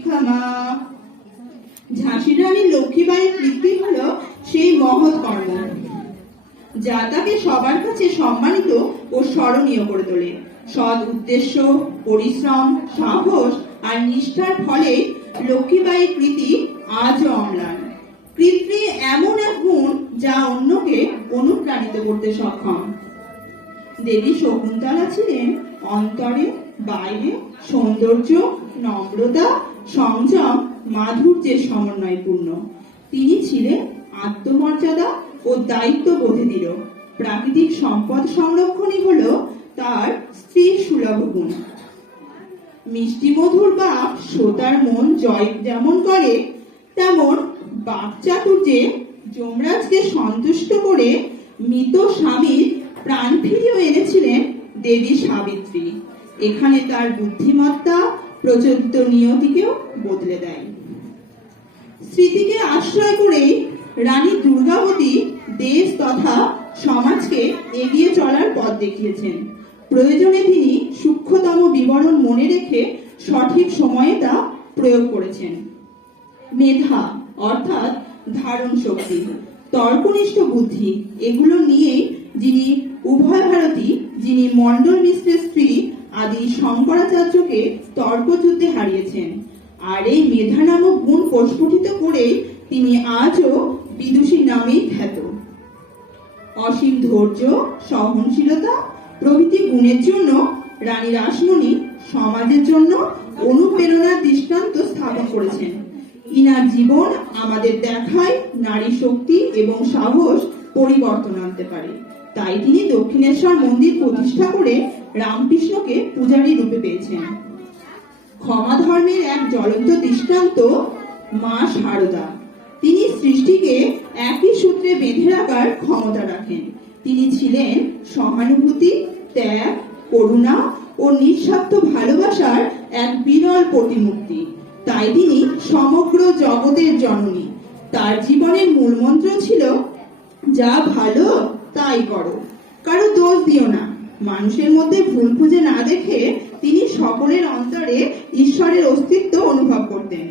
শিক্ষা মা। ঝাঁসির রানী লক্ষ্মীবাঈর কীর্তি হল সেই মহৎ কর্ম যা তাকে সবার কাছে সম্মানিত ও স্মরণীয় করে তোলে। সৎ উদ্দেশ্য, পরিশ্রম, সাহস আর নিষ্ঠার ফলে লক্ষ্মীবাঈর কৃতি আজও অম্লান। কৃতি এমন এক গুণ যা অন্যকে অনুপ্রাণিত করতে সক্ষম। দেবী শকুন্তলা ছিলেন অন্তরে বাইরে সৌন্দর্য, নম্রতা, সংযম, মাধুর্যের সমন্বয়পূর্ণ। তিনি ছিলেন আত্মমর্যাদা ও দায়িত্ববোধে দৃঢ়। প্রাকৃতিক সম্পদ সংরক্ষণই হল তার স্ত্রী সুলভ গুণ। মিষ্টি মধুর বাক শ্রোতার মন জয় যেমন করে, তেমন বাকচাতুর্যে যমরাজকে সন্তুষ্ট করে মৃত স্বামীর প্রাণ ফিরিয়ে এনেছিলেন দেবী সাবিত্রী। এখানে তার বুদ্ধিমত্তা প্রচলিত নিয়তিকেও বদলে দেয়। স্মৃতিকে আশ্রয় করেই রানী দুর্গাবতী দেশ তথা সমাজকে এগিয়ে চলার পথ দেখিয়েছেন। প্রয়োজনে তিনি সূক্ষ্মতম বিবরণ মনে রেখে সঠিক সময়ে তা প্রয়োগ করেছেন। মেধা অর্থাৎ ধারণ শক্তি, তর্কনিষ্ঠ বুদ্ধি, এগুলো নিয়েই যিনি উভয় ভারতী, যিনি মণ্ডল মিশ্রের স্ত্রী আদি শঙ্করাচার্যকে তর্কযুদ্ধে হারিয়েছেন। আর এই মেধা নামক গুণ প্রস্ফুটিত করে তিনি আজও বিদুষী নামেই খ্যাত। অসীম ধৈর্য, সহনশীলতা প্রভৃতি গুণের জন্য রানী রাসমণি সমাজের জন্য অনুপ্রেরণার দৃষ্টান্ত স্থাপন করেছেন। ইনার জীবন আমাদের দেখায় নারী শক্তি এবং সাহস পরিবর্তন আনতে পারে। তাই তিনি দক্ষিণেশ্বর মন্দির প্রতিষ্ঠা করে রামকৃষ্ণকে পূজারী রূপে পেয়েছেন। ক্ষমা ধর্মের এক জ্বলন্ত দৃষ্টান্ত মা শারদা। তিনি সৃষ্টিকে একই সূত্রে বেঁধে রাখার ক্ষমতা রাখেন। তিনি ছিলেন সহানুভূতি, ত্যাগ, করুণা ও নিঃস্বার্থ ভালোবাসার এক বিরল প্রতিমূর্তি। তাই তিনি সমগ্র জগতের জননী। তার জীবনের মূল মন্ত্র ছিল, যা ভালো তাই করো, কারো দোষ দিও না। মানুষের মধ্যে ভুল খুঁজে না দেখে তিনি সকলের অন্তরে ঈশ্বরের অস্তিত্ব অনুভব করতেন।